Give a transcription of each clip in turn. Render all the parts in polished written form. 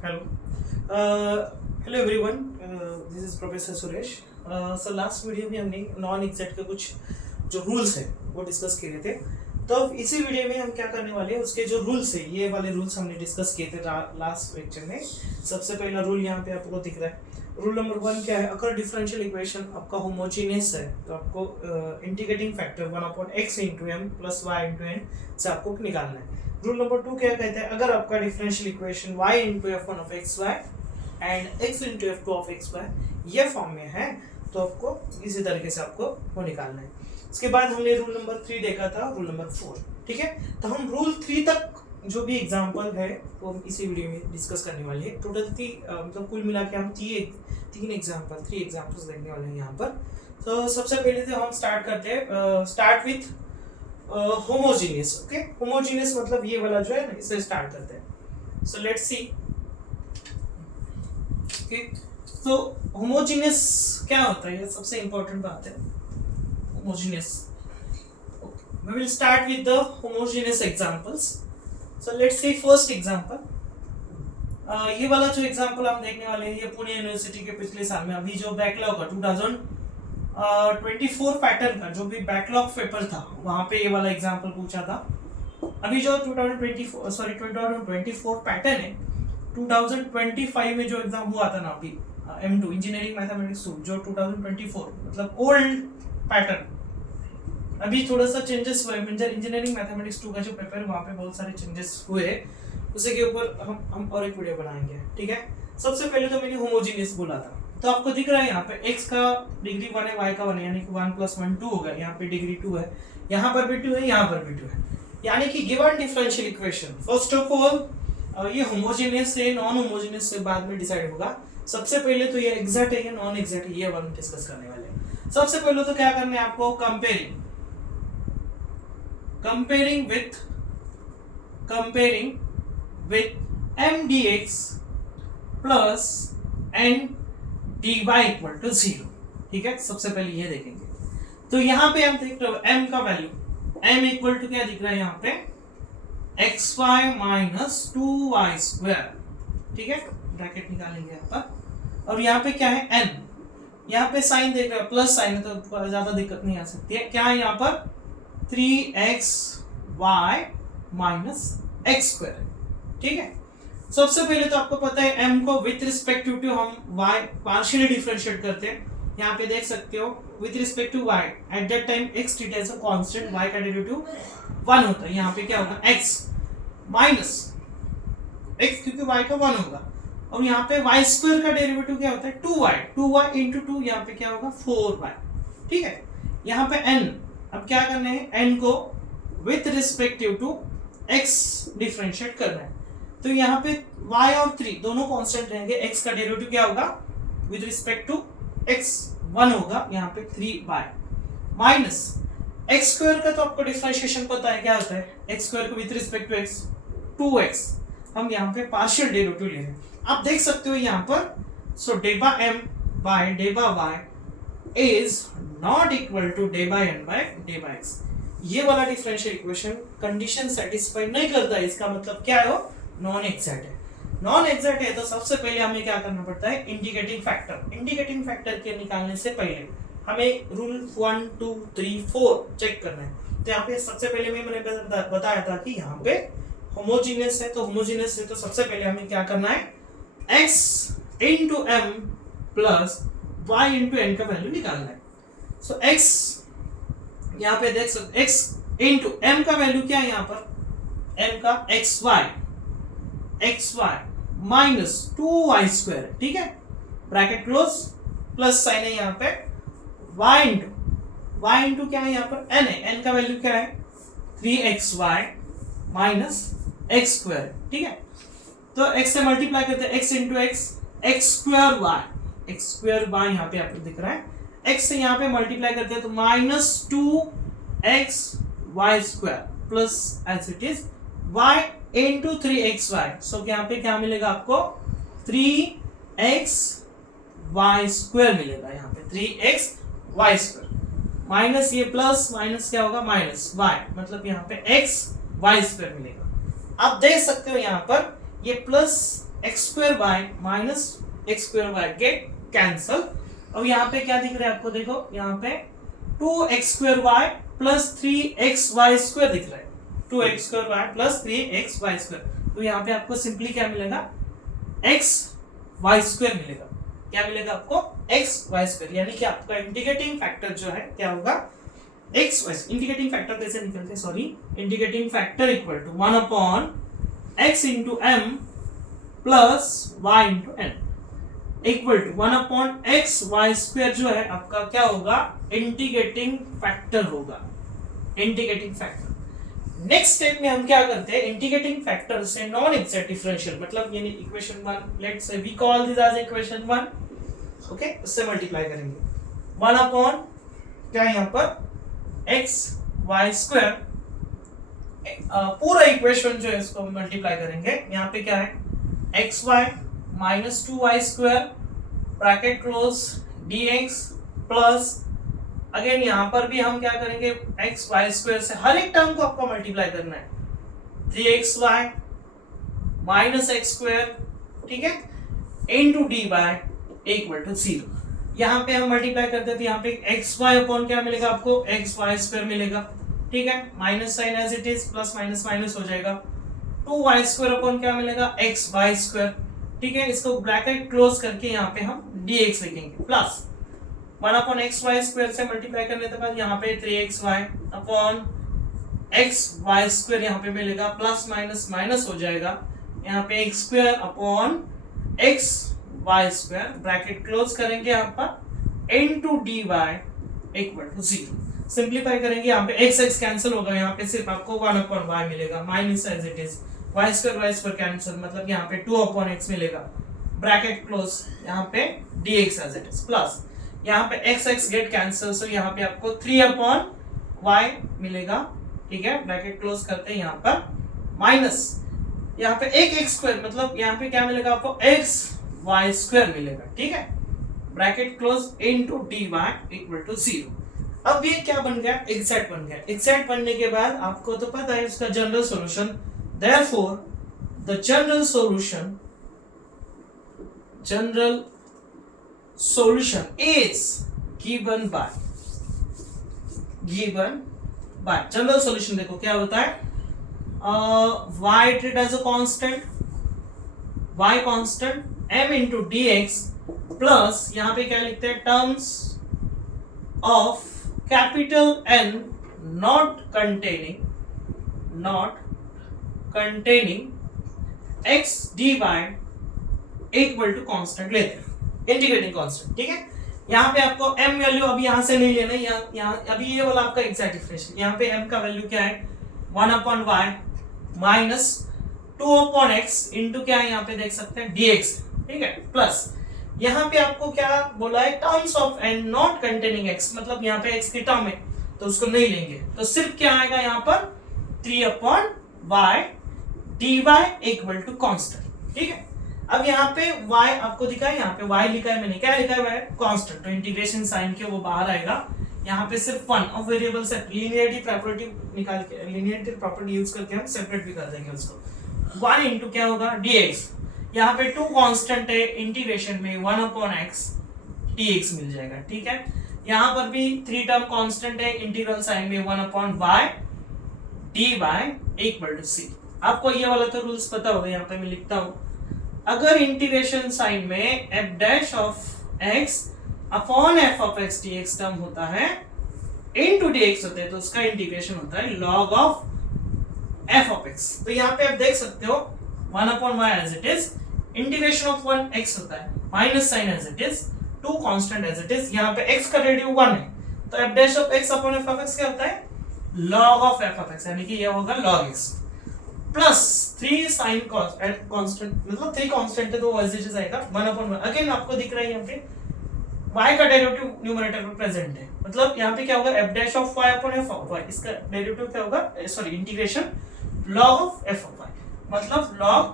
Hello. Hello everyone. This is Professor Suresh. So last video में हमने non exact के कुछ जो रूल्स हैं वो डिस्कस किए थे। तो अब इसी वीडियो में हम क्या करने वाले हैं, उसके जो रूल्स है, ये वाले रूल्स हमने डिस्कस किए थे लास्ट लेक्चर में। सबसे पहला रूल यहाँ पे आपको दिख रहा है। रूल नंबर 1 क्या है? अगर डिफरेंशियल इक्वेशन आपका होमोजीनियस है तो आपको integrating factor 1/x × m + y × n से आपको निकालना है। रूल नंबर 2 क्या कहता है? अगर आपका differential equation y × f1(xy) and x × f2(xy) ये फॉर्म में है तो आपको इसी तरीके से आपको वो निकालना है। इसके बाद हमने रूल नंबर 3 देखा था, रूल नंबर 4। ठीक है, तो हम रूल 3 तक जो भी एग्जांपल है वो हम इसी वीडियो में डिस्कस करने वाले हैं। टोटल मतलब कुल मिला के हम तीन एग्जांपल्स देखने वाले हैं यहाँ पर। तो सबसे पहले तो हम स्टार्ट करते हैं, start with homogeneous. Okay, homogeneous मतलब ये वाला जो है ना, इससे स्टार्ट करते हैं। So let's see. ओके, तो होमोजीनियस क्या होता है, ये सबसे इंपॉर्टेंट बात है। Homogeneous, we will start with the homogeneous examples. So let's see first example. ये वाला जो एग्जांपल हम देखने वाले हैं, ये पुणे यूनिवर्सिटी के पिछले साल में अभी जो बैकलॉग का 2024 पैटर्न का जो भी बैकलॉग पेपर था, वहां पे ये वाला एग्जांपल पूछा था। अभी जो 2024 पैटर्न है, 2025 में जो एग्जाम हुआ था ना अभी, M2 इंजीनियरिंग मैथमेटिक्स 2, जो 2024 मतलब ओल्ड पैटर्न, अभी थोड़ा सा चेंजेस हुए। इंजीनियरिंग मैथमेटिक्स 2 का जो पेपर है वहाँ पे बहुत सारे चेंजेस हुए, उसी के ऊपर हम और एक वीडियो बनाएंगे। ठीक है, सबसे पहले तो मैंने होमोजीनियस बोला था, तो आपको दिख रहा है यहाँ पे x का डिग्री 1 है, y का 1 है, यानी कि 1 + 1 2 होगा। यहाँ पे डिग्री 2 है, यहाँ पर भी 2 है, यहाँ पर भी 2 है, यानी कि given differential equation first of all ये होमोजीनियस से नॉन होमोजीनियस से बाद में डिसाइड होगा। सबसे पहले तो ये एग्जैक्ट है या नॉन एग्जैक्ट है, ये हम डिस्कस करने वाले हैं। सबसे पहले तो क्या करना है आपको, comparing with m dx plus n dy = 0। ठीक है, सबसे पहले ये देखेंगे। तो यहाँ पे हम देख रहे हो m का वैल्यू, m = क्या दिख रहा है यहाँ पे, xy - 2y²। ठीक है, ब्रैकेट निकालेंगे यहाँ पर। और यहाँ पे क्या है, n, यहाँ पे साइन देख रहे हो, प्लस साइन है तो ज्यादा दिक्कत नहीं आ सकती है। क्या है यहाँ पर, 3xy - x²। ठीक है, सबसे पहले तो आपको पता है m को विथ रिस्पेक्ट टू हम y पार्शियली डिफरेंशिएट करते हैं। यहाँ पे देख सकते हो with respect to y at that time x theta is a constant, y का डेरिवेटिव 1 होता है। यहाँ पे क्या होगा, x माइनस x, क्योंकि y का 1 होगा। और यहाँ पे y² का डेरिवेटिव क्या होता है, 2y × 2, यहाँ पे क्या होगा 4y। ठीक है, यहाँ पे n, अब क्या करना है, n को with respective to x differentiate करना है। तो यहाँ पे y और 3 दोनों कांस्टेंट रहेंगे, x का डेरिवेटिव क्या होगा विथ रिस्पेक्ट टू x 1 होगा, यहाँ पे 3y माइनस x² का तो आपको डिफरेंशिएशन पता है क्या होता है, x² को with respect to x 2x, हम यहाँ पे पार्शियल डेरिवेटिव ले रहे हैं। आप देख सकते हो यहाँ पर, so ∂m/y is not equal to ∂n/x। ये वाला डिफरेंशियल इक्वेशन कंडीशन सेटिस्फाई नहीं करता है, इसका मतलब क्या है, वो नॉन एग्जैक्ट है। नॉन एग्जैक्ट है तो सबसे पहले हमें क्या करना पड़ता है, इंडिकेटिंग फैक्टर के निकालने से पहले हमें रूल 1 2 3 4 चेक करना है। तो यहाँ पे सबसे पहले मैंने बताया था कि यहाँ पे होमोजीनियस है, तो सबसे पहले हमें क्या करना है, x × m plus y × n का वैल्यू निकालना है। सो x यहाँ पे देख सकते, x × m का वैल्यू क्या है यहाँ पर, m का xy - 2y²। ठीक है, ब्रैकेट क्लोज, प्लस साइन है यहाँ पे, y × क्या है यहाँ पर, n है, n का वैल्यू क्या है 3xy - x²। ठीक है, तो x से मल्टीप्लाई करते हैं, x × x x²y यहाँ पे आपको दिख रहा है, x से यहाँ पे मल्टीप्लाई करते हैं तो -2xy² plus as it is y × 3xy। सो यहाँ पे क्या मिलेगा आपको, 3xy² मिलेगा, यहाँ पे 3xy² माइनस ये प्लस माइनस क्या होगा, माइनस y, मतलब यहाँ पे x y² मिलेगा। आप देख सकते हो यहाँ पर ये plus x square y minus x square y get cancel. अब यहाँ पे क्या दिख रहा है आपको, देखो यहाँ पे 2x square Y plus 3xy square दिख रहा है, 2x square Y plus 3xy square. तो यहाँ पे आपको सिंपली क्या मिलेगा, x y स्क्वायर मिलेगा। क्या मिलेगा आपको, x y स्क्वायर, यानी कि आपका इंटीग्रेटिंग फैक्टर जो है क्या होगा, x y। इंटीग्रेटिंग फैक्टर कैसे निकलते हैं, sorry, integrating factor equal to 1 upon x into m plus y into n equal to 1 upon x y square जो है आपका क्या होगा, इंटीग्रेटिंग फैक्टर होगा, इंटीग्रेटिंग फैक्टर। नेक्स्ट स्टेप में हम क्या करते हैं, इंटीग्रेटिंग फैक्टर से नॉन एग्जैक्ट डिफरेंशियल, मतलब यानी equation 1, let's say we call this as equation 1, okay, उससे मल्टीप्लाई करेंगे 1 अपॉन क्या यहाँ पर एक्स वाई स्क्वायर, पूरा इक्वेशन जो है इसको मल्टीप्लाई करेंगे, यहाँ पे क्या है x y minus 2y square bracket close dx plus again यहाँ पर भी हम क्या करेंगे, एक्स वाई स्क्वायर से हर एक टर्म को आपको मल्टीप्लाई करना है, 3xy माइनस एक्स स्क्वायर, ठीक है, इनटू dy इक्वल टू 0। यहाँ पे हम मल्टीप्लाई करते थे, यहाँ पे एक्स वाई अपॉन क्या मिलेगा आपको, एक्स वाई स्क्वायर मिलेगा, ठीक है, minus sign as it is, plus minus minus हो जाएगा, 2y स्क्वायर अपॉन क्या मिलेगा, एक्स वाई स्क्वायर, ठीक है, इसको ब्रैकेट क्लोज करके यहाँ पे हम dx लिखेंगे, plus 1 upon x y square से मल्टीप्लाई करने के बाद यहाँ पे 3xy upon x y square यहाँ पे मिलेगा, प्लस माइनस माइनस हो जाएगा, यहाँ पे x square upon x y square bracket close करेंगे यहाँ पर into dy equal to 0। Simplify करेंगे, यहाँ पे एक्स एक्स कैंसिल होगा, यहाँ पे सिर्फ आपको 1 अपॉन वाई मिलेगा, minus as it is, y square cancel, मतलब यहाँ पे 2 अपॉन एक्स मिलेगा, ब्रैकेट क्लोज, यहाँ पे dx as it is, plus यहाँ पे x x get cancel, so यहाँ पे आपको 3 अपॉन y मिलेगा, ठीक है, ब्रैकेट क्लोज करते हैं यहाँ पर, माइनस यहाँ पे एक x स्क्वायर, मतलब यहाँ पे क्या मिलेगा आपको, x y स्क्वायर मिलेगा, ठीक है, bracket close into dy equal to 0। अब ये क्या बन गया, एग्जैक्ट बन गया। एग्जैक्ट बनने के बाद आपको तो पता है इसका general solution, therefore the general solution is given by general solution देखो क्या होता है, y treated as a constant, y constant, m into dx plus यहाँ पे क्या लिखते हैं, terms of capital N not containing x dy equal to constant लेते हैं, इंटीग्रेटिंग कांस्टेंट, ठीक है। यहाँ पे आपको m वैल्यू अभी यहाँ से नहीं लेना, यहाँ अभी ये वाला आपका एग्जैक्ट डिफरेंशियल, यहाँ पे m का वैल्यू क्या है, 1 upon y minus 2 upon x into क्या है, यहाँ पे देख सकते हैं dx, ठीक है, प्लस यहाँ पे आपको क्या बोला है, terms of n not containing x, मतलब यहाँ पे x की टर्म है तो उसको नहीं लेंगे, तो सिर्फ क्या आएगा यहाँ पर 3 upon y dy equal to constant, ठीक है। अब यहाँ पे y आपको दिखा है, यहाँ पे y लिखा है मैंने, क्या लिखा है y कांस्टेंट, तो इंटीग्रेशन साइन के वो बाहर आएगा, यहाँ पे सिर्फ वन ऑफ वेरिएबल से लीनियरिटी प्रॉपर्टी निकाल के, लीनियरिटी प्रॉपर्टी यूज करके हम सेपरेट भी कर देंगे उसको, 1 इंटू क्या होगा dx, यहाँ पे 2 कांस्टेंट है, इंटीग्रेशन में 1 अपॉन x dx मिल जाएगा, ठीक है। यहाँ पर भी 3 टर्म कांस्टेंट है, इंटीग्रल साइन में 1 upon y dy equal to c। आपको ये वाला तो रूल्स पता होगा, यहाँ पे मैं लिखता हूँ, अगर इंटीग्रेशन साइन में f dash of x upon f of x dx term होता है, इनटू dx होता है, तो उसका इंटीग्रेशन होता है log of f of x। तो यहाँ पे आप देख सकते हो 1 upon y as it is, integration of 1x होता है, minus sign as it is, 2 constant as it is, यहाँ पे x का वैल्यू 1 है, तो f dash of x upon f of x क्या होता है, log of f of x, यानी कि ये होगा log x plus 3 sign constant, मतलब 3 कांस्टेंट है तो वो एज इट इज आएगा 1 अपॉन 1। अगेन आपको दिख रहा है यहाँ पे y का डेरिवेटिव न्यूमरेटर में प्रेजेंट है, मतलब यहाँ पे क्या होगा, f dash of y upon f of y, इसका डेरिवेटिव क्या होगा, sorry integration log of f of y, मतलब log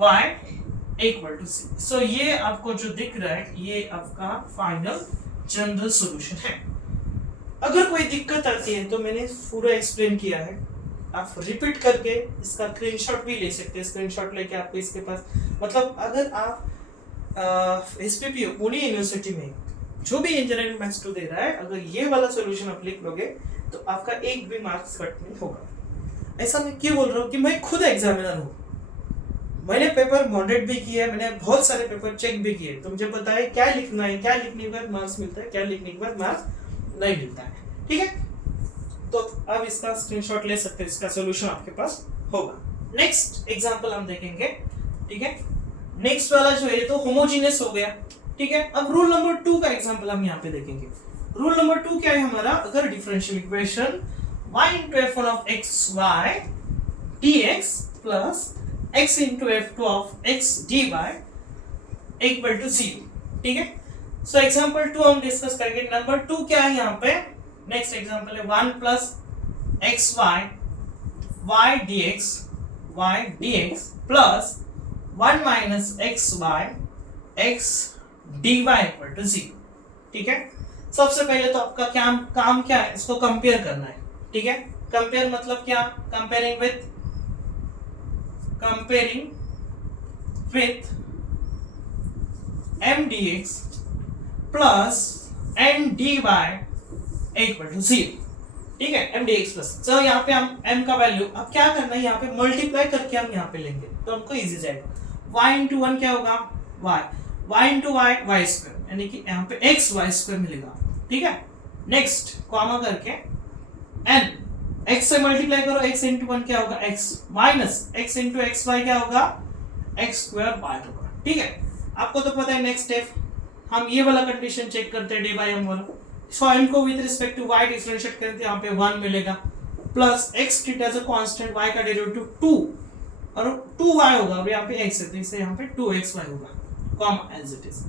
y equal to c। So ये आपको जो दिख रहा है ये आपका फाइनल जनरल सॉल्यूशन है। अगर कोई दिक्कत आती है तो मैंने पूरा एक्सप्लेन किया है, आप रिपीट करके इसका स्क्रीनशॉट भी ले सकते हैं। स्क्रीनशॉट लेके आपको इसके पास, मतलब अगर आप एसपीपी पुणे यूनिवर्सिटी में जो भी इंजीनियरिंग मैथ्स 2 दे रहा है, अगर ये वाला सॉल्यूशन आप लिख लोगे तो आपका एक भी मार्क्स कट नहीं होगा। ऐसा मैं क्यों बोल रहा हूँ कि मैं खुद एग्जामिनर हूँ, मैंने पेपर मॉडरेट भी किया है, मैंने बहुत सारे पेपर चेक भी किए, तो मुझे पता है क्या लिखना है, क्या लिखने के बाद मार्क्स मिलता है, क्या लिखने के बाद मार्क्स नहीं मिलता है। ठीक है, तो अब इसका स्क्रीनशॉट ले सकते हैं, इसका सॉल्यूशन आपके पास होगा। नेक्स्ट एग्जांपल हम देखेंगे। ठीक है, नेक्स्ट वाला जो है तो होमोजीनियस हो गया। ठीक है, अब रूल नंबर 2 का एग्जांपल हम यहाँ पे देखेंगे। रूल नंबर 2 क्या है हमारा, अगर differential equation y into f1 of xy dx plus x into f2 of x dy equal to 0। ठीक है, सो एग्जांपल 2 हम डिस्कस करेंगे। नंबर 2 क्या है यहाँ पे, नेक्स्ट एग्जांपल है 1 plus xy y dx plus 1 minus xy x dy equal to 0। ठीक है, सबसे पहले तो आपका काम क्या है, इसको कंपेयर करना है। ठीक है, कंपेयर मतलब क्या, comparing with m dx plus n dy equal to 0। ठीक है, m dx प्लस, तो यहाँ पे हम m का वैल्यू अब क्या करना है, यहाँ पे मल्टीप्लाई करके हम यहाँ पे लेंगे तो हमको इजी जाएगा। y इंटू 1 क्या होगा, y into y y square, यानी कि यहाँ पे x y स्क्वायर मिलेगा। ठीक है, नेक्स्ट कॉमा करके n x से मल्टीप्लाई करो, x इंटू 1 क्या होगा x minus x into x y क्या होगा x स्क्वायर y होगा। ठीक है, आपको तो पता है। नेक्स्ट स्टेप हम ये वाला कंडीशन चेक करते हैं, डी बाई एम वाला। सो m को with respect to y differentiate करें तो यहाँ पे 1 मिलेगा, plus x treat as a constant, y का डेरिवेटिव 2 और 2y होगा, और यहाँ पे x है तो इससे यहाँ पे 2xy होगा, comma as it is.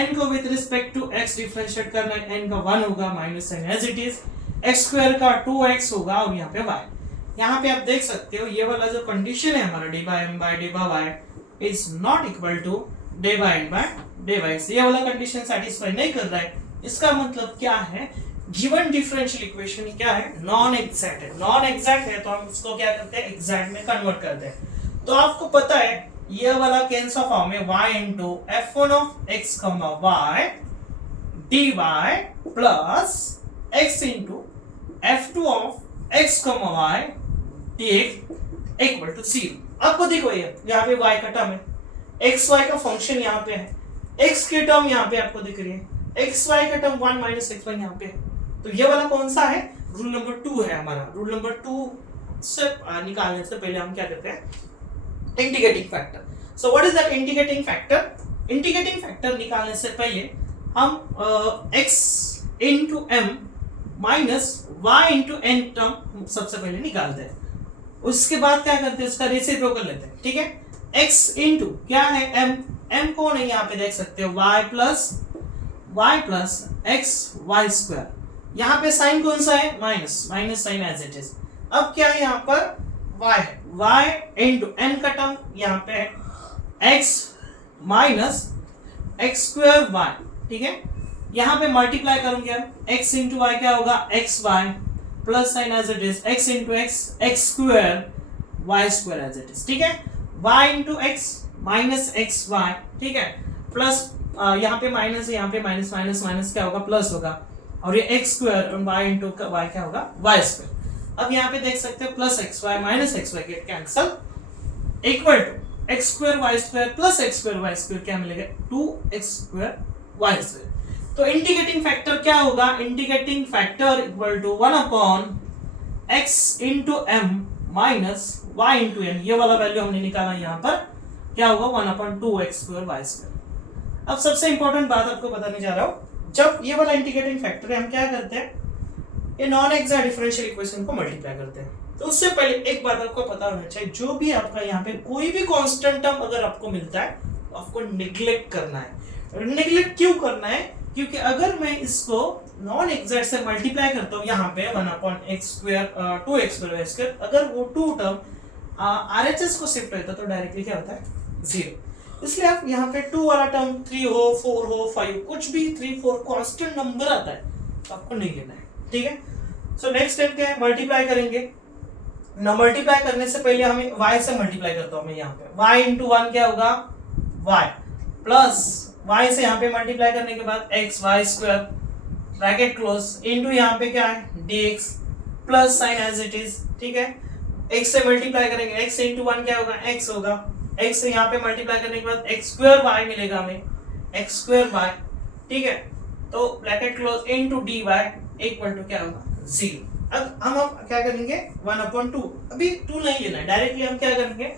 n को with respect to x differentiate करना है, n का 1 होगा, minus sign as it is, x square का 2x होगा, और यहाँ पे y। यहाँ पे आप देख सकते हो ये वाला जो कंडीशन है हमारा d by m by d by y is not equal to d by m by d by x, ये वाला कंडीशन सेटिस्फाई नहीं कर रहा है। इसका मतलब क्या है, गिवन डिफरेंशियल इक्वेशन क्या है, नॉन एग्जैक्ट है। नॉन एग्जैक्ट है तो हम उसको क्या करते हैं, एग्जैक्ट में कन्वर्ट करते हैं। तो आपको पता है ये वाला कैंसल फॉर्म है y into f1 of x y dy plus x into f2 of x y dx equal to 0। आपको देखो ये यहाँ पे y का टर्म है, x y का फंक्शन यहाँ पे है, x की टर्म यहाँ पे आपको दिख रही है, x y का टर्म 1 माइनस x y यहाँ पे है। तो ये वाला कौन सा है, रूल नंबर 2 है हमारा। रूल नंबर 2 से निकालने से पहले हम क्या करते हैं, integrating factor. So what is that integrating factor, integrating factor निकालने से पहले हम x into m minus y into n term सबसे पहले निकालते हैं, उसके बाद क्या करते हैं, उसका रेसिप्रोकल लेते हैं। ठीक है, x इंटू क्या है m कौन है यहाँ पे देख सकते हो, y plus x y square, यहाँ पे साइन कौन सा है, minus sign as it is. अब क्या है यहाँ पर y है, y इंटू n का टर्म यहाँ पे है x minus x square y। ठीक है, यहाँ पे मल्टीप्लाई करूंगे हम, x इंटू वाई क्या होगा x y plus sign as it is x into x square y square as it is. ठीक है, y into x minus x y. ठीक है, प्लस यहाँ पे माइनस है, यहाँ पे माइनस क्या होगा, प्लस होगा, और ये x स्क्वायर और y इंटू y क्या होगा y स्क्वायर। अब यहाँ पे देख सकते हो plus x y minus x y cancel, equal to x square y square plus x square y square क्या मिलेगा, 2x स्क्वायर वाई स्क्वायर। तो इंटीग्रेटिंग फैक्टर क्या होगा, integrating factor equal to 1 upon x into m minus y into n। ये वाला value हमने निकाला, यहाँ पर क्या होगा 1 upon 2x square y square. अब सबसे इंपॉर्टेंट बात आपको बताने जा रहा हूँ, जब ये वाला इंटीग्रेटिंग फैक्टर है हम क्या करते हैं, ये नॉन एग्जैक्ट डिफरेंशियल इक्वेशन को मल्टीप्लाई करते हैं। तो उससे पहले एक बात आपको पता होना चाहिए, जो भी आपका यहाँ पे कोई भी कांस्टेंट टर्म अगर आपको मिलता है तो आपको नेग्लेक्ट करना है। नेग्लेक्ट क्यों करना है, क्योंकि अगर मैं इसको नॉन एग्जैक्ट से मल्टीप्लाई करता हूँ यहाँ पे 1 upon x square 2x square y square, अगर वो 2 टर्म RHS को शिफ्ट रहता तो डायरेक्टली क्या होता है 0। इसलिए आप यहाँ पे 2 वाला टर्म 3 हो 4 हो 5 कुछ भी 3 4 कांस्टेंट नंबर आता है तो आपको नहीं लेना है। ठीक है, सो नेक्स्ट स्टेप क्या है, मल्टीप्लाई करेंगे। ना मल्टीप्लाई करने से पहले हमें y से मल्टीप्लाई करता हूं मैं यहाँ पे y इंटू 1 क्या होगा y प्लस y से यहाँ पे मल्टीप्लाई करने के बाद x y square bracket close into यहाँ पे क्या है dx plus sign as it is, ठीक है। x से मल्टीप्लाई करेंगे x इंटू 1 क्या होगा x होगा, x से यहाँ पे मल्टीप्लाई करने के बाद x स्क्वायर y मिलेगा हमें x स्क्वायर y, ठीक है। तो bracket close into dy equal to क्या होगा 0। अब हम क्या करेंगे 1/2, अभी 2 नहीं लेना है, डायरेक्टली हम क्या करेंगे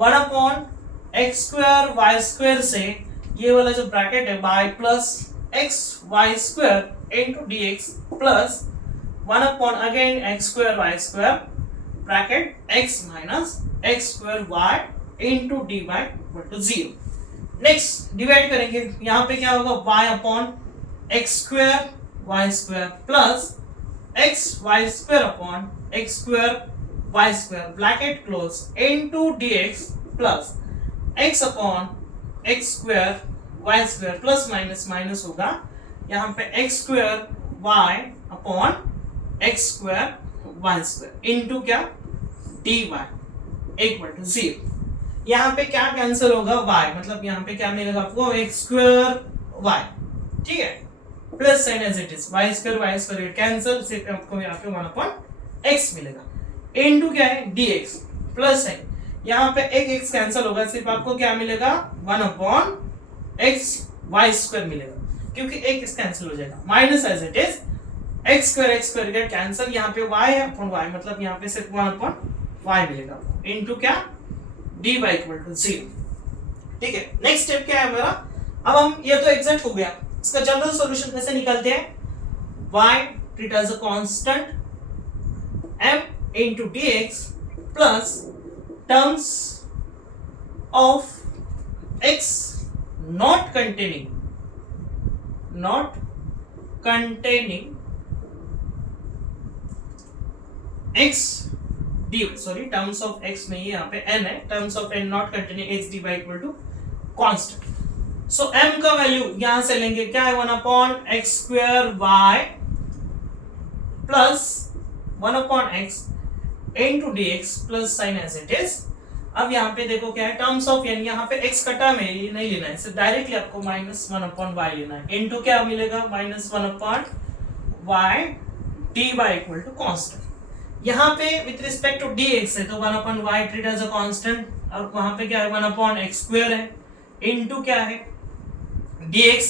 1/x स्क्वायर y स्क्वायर से ये वाला जो ब्रैकेट है y plus x y square into dx plus 1 again x square y square bracket x minus x square y into dy equal to 0। Next divide करेंगे, यहाँ पे क्या होगा y upon x square y square plus x y square upon x square y square bracket close into dx plus x upon x square y square plus minus minus होगा यहाँ पे x square y upon x square y square into क्या dy equal to 0। यहाँ पे क्या cancel होगा y, मतलब यहाँ पे क्या मिलेगा आपको x स्क्वायर y, ठीक है, plus sign as it is y square cancel, सिर्फ आपको यहाँ पे 1/x मिलेगा इनटू क्या है dx प्लस साइन, यहाँ पे एक x कैंसिल होगा, सिर्फ आपको क्या मिलेगा 1/x y स्क्वायर मिलेगा क्योंकि एक x कैंसिल हो जाएगा, minus as it is x square get cancel, यहाँ पे y अपॉन y मतलब यहाँ पे सिर्फ 1/y मिलेगा इनटू क्या dy इक्वल टू 0, ठीक है। नेक्स्ट स्टेप क्या है हमारा, अब हम ये तो एग्जैक्ट हो गया, इसका जनरल सॉल्यूशन कैसे निकालते हैं, y treat as a constant m into dx plus terms of x not containing x dy, sorry terms of x नहीं है, यहाँ पे n है, terms of n not containing x dy equal to constant. So m का value यहां से लेंगे क्या है 1/x square y plus 1/x into dx plus sign as it is. अब यहाँ पे देखो क्या है टर्म्स ऑफ n, यहाँ पे x का टर्म है, ये नहीं लेना है, सिर्फ डायरेक्टली आपको -1/y लेना है इनटू क्या मिलेगा -1/y dy equal to constant. यहाँ पे विद रिस्पेक्ट टू dx है तो 1/y treat as a constant, और वहां पे क्या है 1/x स्क्वायर है इनटू क्या है dx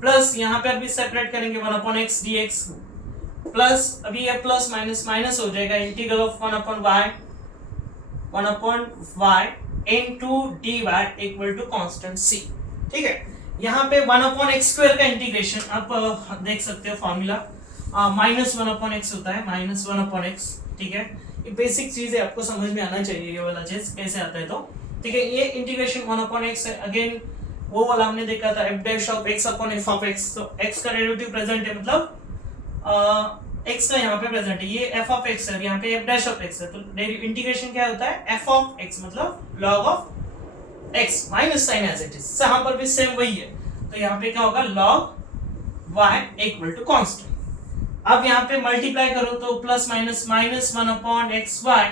प्लस यहाँ पे अभी सेपरेट करेंगे 1/x dx प्लस अभी ये प्लस माइनस माइनस हो जाएगा integral of 1/y into dy equal to constant c, ठीक है। यहाँ पे 1/x स्क्वायर का इंटीग्रेशन आप देख सकते हो फॉर्मूला -1/x होता है, -1/x, ठीक है। ये बेसिक चीज है, आपको समझ में आना चाहिए ये वाला चीज कैसे आता है, तो ठीक है। ये इंटीग्रेशन 1/x है, अगेन वो वाला हमने देखा था f dash of x upon f of x, तो x का डेरिवेटिव प्रेजेंट है, मतलब x का यहाँ पे प्रेजेंट है, ये f ऑफ x है, यहाँ पे f डैश ऑफ x है, तो इंटीग्रेशन क्या होता है f ऑफ x मतलब log ऑफ x minus sign as it is, यहाँ पर भी सेम वही है, तो यहाँ पे क्या होगा log y equal to constant. अब यहाँ पे मल्टीप्लाई करो तो प्लस माइनस माइनस 1/xy,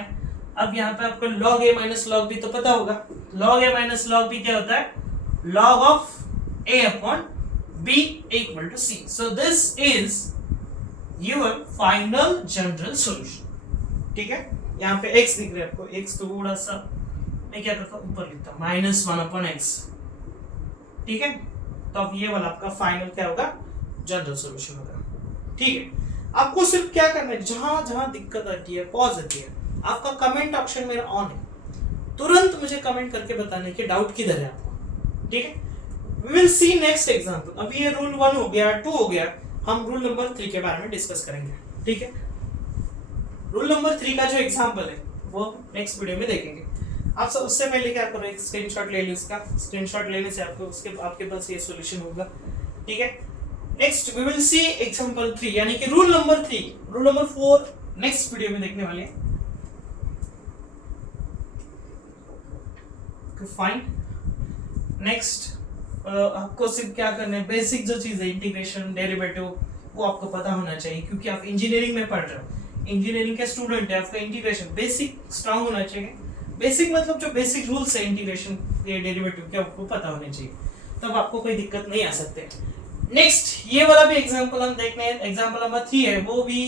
अब यहाँ पे आपको log a minus log b तो पता होगा, log a minus log b क्या होता है log of a upon b equal to c. So this is your final general solution, ठीक है। यहाँ पे x दिख रहा है आपको, x थोड़ा सा मैं क्या करता हूँ ऊपर लिखता हूँ -1/x, ठीक है। तो अब ये वाला आपका फाइनल क्या होगा जनरल सॉल्यूशन होगा, ठीक है। आपको सिर्फ क्या करना है, जहां जहां दिक्कत आती है पॉज आती है, आपका कमेंट ऑप्शन मेरा ऑन है, तुरंत मुझे कमेंट करके बताने के डाउट किधर है आपको, ठीक है। We will see next example. अभी ये रूल 1 हो गया, 2 हो गया, हम रूल नंबर 3 के बारे में डिस्कस करेंगे, ठीक है। रूल नंबर 3 का जो एग्जांपल है वो नेक्स्ट वीडियो में देखेंगे। आप सब उससे पहले क्या करो, एक स्क्रीनशॉट ले लो, इसका स्क्रीनशॉट लेने से आपको उसके आपके पास ये सॉल्यूशन होगा, ठीक है। Next we will see example 3 यानी कि rule number 3, rule number 4 next video में देखने वाले हैं। फाइन। नेक्स्ट आपको सिर्फ क्या करना है, बेसिक जो चीज है इंटीग्रेशन डेरिवेटिव वो आपको पता होना चाहिए, क्योंकि आप इंजीनियरिंग में पढ़ रहे हो। इंजीनियरिंग के स्टूडेंट है, आपका इंटीग्रेशन बेसिक स्ट्रांग होना चाहिए। बेसिक मतलब जो बेसिक रूल्स है इंटीग्रेशन के डेरिवेटिव के आपको पता होने चाहिए, तब आपको कोई दिक्कत नहीं आ सकते। नेक्स्ट ये वाला भी एग्जांपल हम देखने हैं, एग्जांपल नंबर 3 है, वो भी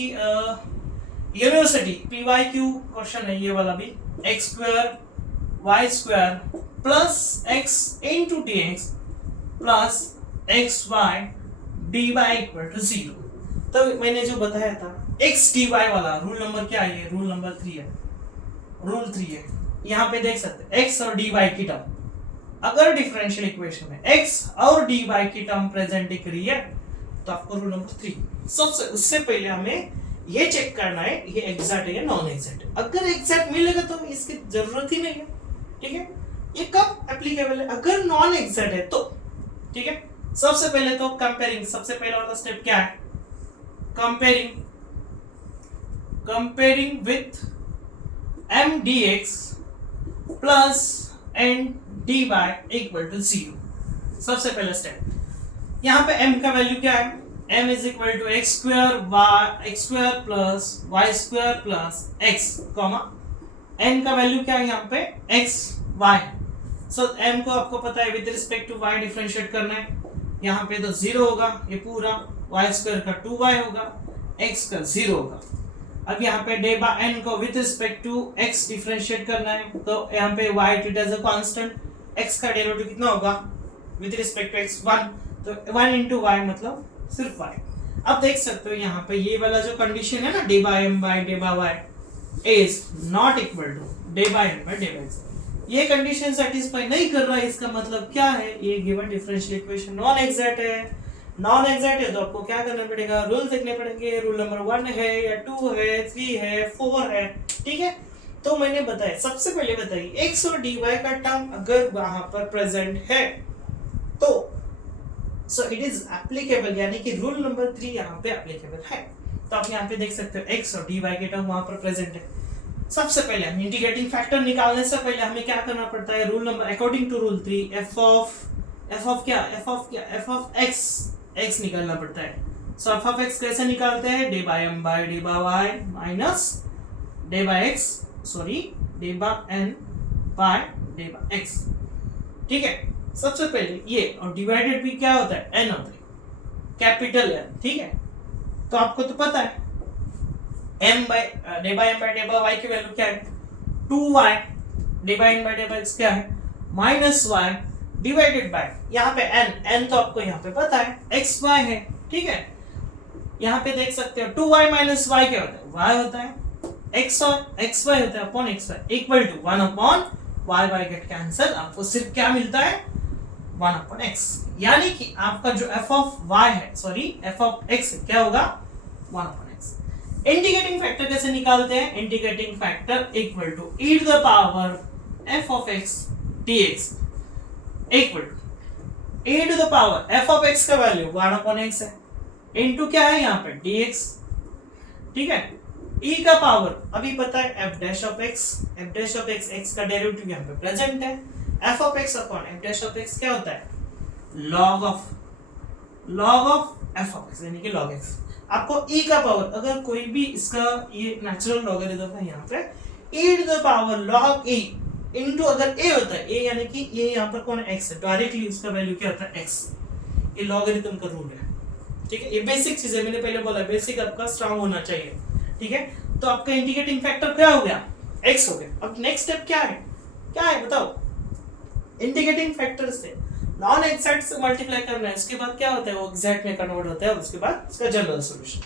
यूनिवर्सिटी PYQ क्वेश्चन है ये वाला भी। x² y² plus x into dx plus xy dy equal to 0। तो मैंने जो बताया था x dy वाला रूल नंबर क्या है, रूल नंबर 3 है, रूल 3 है। यहाँ पे देख सकते हैं x और dy की टर्म, अगर डिफरेंशियल इक्वेशन में x और dy की टर्म प्रेजेंट दिख रही है तो आपको रूल नंबर 3 सबसे उससे पहले हमें ये चेक करना है ये एग्जैक्ट है या नॉन एग्जैक्ट है। अगर एग्जैक्ट मिलेगा तो इसकी जरूरत ही नहीं है, ठीक है। ये कब एप्लीकेबल है, अगर नॉन एग्जैक्ट है तो, ठीक है। सबसे पहले तो कंपेयरिंग, सबसे पहला वाला स्टेप क्या है, comparing with m dx plus n dy equal to 0। सबसे पहला स्टेप, यहाँ पे m का वैल्यू क्या है, m is equal to x² plus y² plus x, n का वैल्यू क्या है यहाँ पे x y। सो m को आपको पता है with respect to y differentiate करना है, यहाँ पे तो 0 होगा ये पूरा, y² का 2y होगा, x का 0 होगा। अब यहाँ पे डे बाय n को with respect to x differentiate करना है, तो यहाँ पे y treat as a constant, x का डेरिवेटिव कितना होगा विद रिस्पेक्ट टू x 1, तो 1 into y मतलब सिर्फ y। अब देख सकते हो यहाँ पे ये वाला जो कंडीशन है ना d by m by d by y is not equal to d by m by d by x, ये कंडीशन सेटिस्फाई नहीं कर रहा है, इसका मतलब क्या है, ये given differential equation non exact है। नॉन एग्जैक्ट है तो आपको क्या करना पड़ेगा, रूल देखने पड़ेंगे, रूल नंबर 1 है या 2 है 3 है 4 है, ठीक है। तो मैंने बताया, सबसे पहले बताइए x और dy का टर्म अगर वहां पर प्रेजेंट है तो सो इट इज एप्लीकेबल, यानी कि रूल नंबर 3 यहाँ पे एप्लीकेबल है। तो आप यहाँ पे देख सकते हो x और dy के टर्म वहां पर प्रेजेंट है। सबसे पहले हम इंटीग्रेटिंग फैक्टर निकालने से पहले हमें क्या करना पड़ता है, rule number according to rule 3 f of x निकालना पड़ता है। सो f ऑफ x कैसे निकालते हैं, d by m by d by y minus d by x, sorry d by n by d by x, ठीक है। सबसे पहले ये, और डिवाइडेड भी क्या होता है, n होता है, कैपिटल N, ठीक है। तो आपको तो पता है m by d by m by d by y की वैल्यू क्या है 2y, d by n by d by x क्या है माइनस y डिवाइडेड बाय यहाँ पे n तो आपको यहाँ पे पता है xy है, ठीक है। यहाँ पे देख सकते हो 2y माइनस y क्या होता है, y होता है, x और xy होता है upon xy equal to 1 upon y get cancel, आपको सिर्फ क्या मिलता है 1 अपॉन x, यानी कि आपका जो f ऑफ y है, सॉरी f ऑफ x क्या होगा 1 अपॉन x। इंटीग्रेटिंग फैक्टर कैसे निकालते हैं, integrating factor equal to e to the power f of x dx equal to e to the power f of x का value 1 upon x है, into क्या है यहाँ पे dx, ठीक है। e का पावर अभी पता है f dash of x, x का डेरिवेटिव यहाँ पे प्रेजेंट है, f of x upon f dash of x क्या होता है log of f of x, यानी कि log x। आपको e का पावर, अगर कोई भी इसका ये नेचुरल लॉगरिथम है यहाँ पे e to the power log e into अगर a होता है a, यानी कि ये यहाँ पर कौन है x है, डायरेक्टली उसका वैल्यू क्या होता है x, ये लॉगरिथम का रूल है, ठीक है। ये बेसिक चीज है, मैंने पहले बोला बेसिक आपका स्ट्रांग होना चाहिए, ठीक है। तो आपका इंटीग्रेटिंग फैक्टर क्या हो गया x हो गया। अब नेक्स्ट स्टेप क्या है बताओ, इंटीग्रेटिंग फैक्टर से नॉन एग्जैक्ट से मल्टीप्लाई करना है, उसके बाद क्या होता है वो एग्जैक्ट में कन्वर्ट होता है, और उसके बाद इसका जनरल सॉल्यूशन।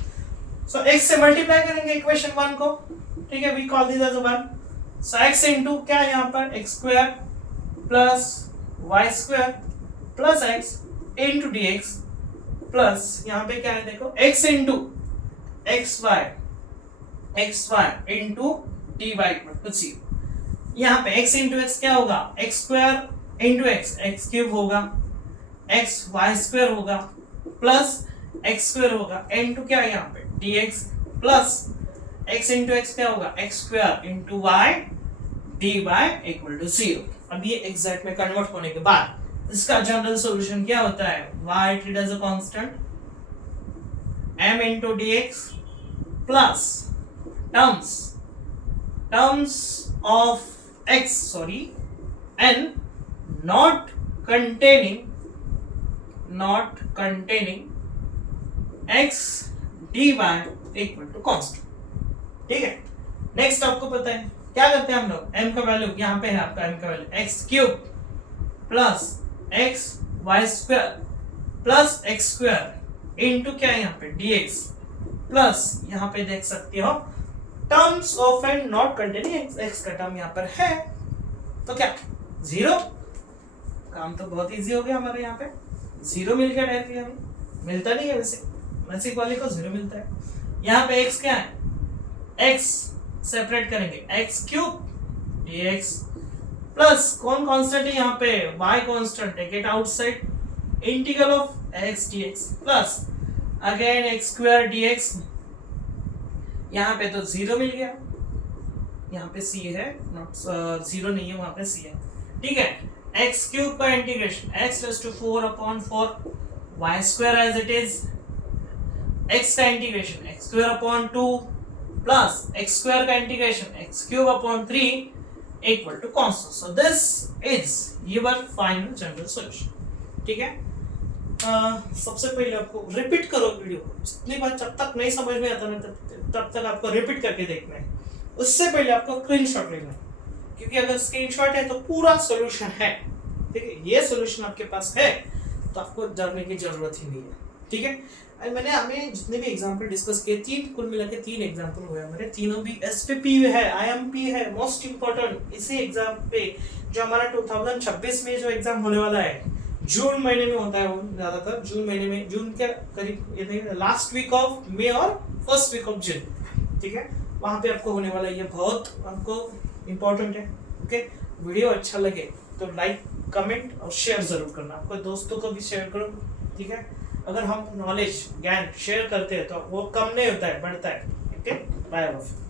सो x से मल्टीप्लाई करेंगे इक्वेशन 1 को, ठीक है, we call this as 1। So x into क्या है यहाँ पर x² plus y² plus x into dx plus यहाँ पे क्या है देखो x into xy into dy equal to 0। यहाँ पे x इनटू x क्या होगा x² इनटू x क्यूब होगा, x y² होगा प्लस x² होगा इनटू क्या है यहाँ पे dx plus x into x क्या होगा x² into y dy equal to 0। अब ये एग्जैक्ट में कन्वर्ट होने के बाद इसका जनरल सॉल्यूशन क्या होता है, y treated as a constant m into dx plus terms of x n not containing x dy equal to constant. ठीक है, नेक्स्ट आपको पता है क्या करते हैं हम लोग, m का वैल्यू यहाँ पे है आपका, m का value x cube plus x y square plus x square into क्या है यहाँ पे dx प्लस यहाँ पे देख सकते हो terms of and not containing x का टर्म यहाँ पर है, तो क्या जीरो। काम तो बहुत इजी हो गया हमारे, यहाँ पे जीरो मिल गया डायरेक्टली, हमें मिलता नहीं है वैसे, बेसिक वाले को जीरो मिलता है। यहाँ पे x क्या है, x सेपरेट करेंगे x क्यूब dx प्लस कौन कांस्टेंट है यहाँ पे, y constant, take it outside, integral of x dx plus again x square dx, यहाँ पे तो जीरो मिल गया, यहाँ पे c है, नॉट जीरो नहीं है, वहां पे c है। ठीक है, x क्यूब का integration x raise to 4/4 y square as it is, x का integration x square upon 2 plus x square का integration x cube upon 3 equal to constant. So this is your final general solution. ठीक है, सबसे पहले आपको repeat करो video को, जितनी बार जब तक नहीं समझ में आता ना तब तक आपको रिपीट करके देखना है। उससे पहले आपको स्क्रीनशॉट लेना है, क्योंकि अगर स्क्रीनशॉट है तो पूरा सॉल्यूशन है। ठीक है, ये सॉल्यूशन आपके पास है तो आपको डरने की जरूरत ही नहीं है। ठीक है, मैंने हमें जितने भी एग्जांपल डिस्कस किए, कुल मिला के 3 एग्जांपल हुए हमारे, तीनों भी एसपीपी है, आईएमपी है, मोस्ट इंपॉर्टेंट इसी एग्जाम पे जो हमारा 2026 में जो एग्जाम होने वाला है, जून महीने में होता है वो ज्यादातर, जून महीने में, जून के करीब ये लास्ट वीक ऑफ मई और फर्स्ट वीक ऑफ जून। ठीक है, वहां पे आपको होने वाला, ये बहुत आपको इंपॉर्टेंट है। ओके, वीडियो अच्छा लगे तो लाइक कमेंट और शेयर जरूर करना, आपको दोस्तों को भी शेयर करो। ठीक है, अगर हम नॉलेज ज्ञान शेयर करते हैं तो वो कम नहीं होता है, बढ़ता है। Okay, bye bye.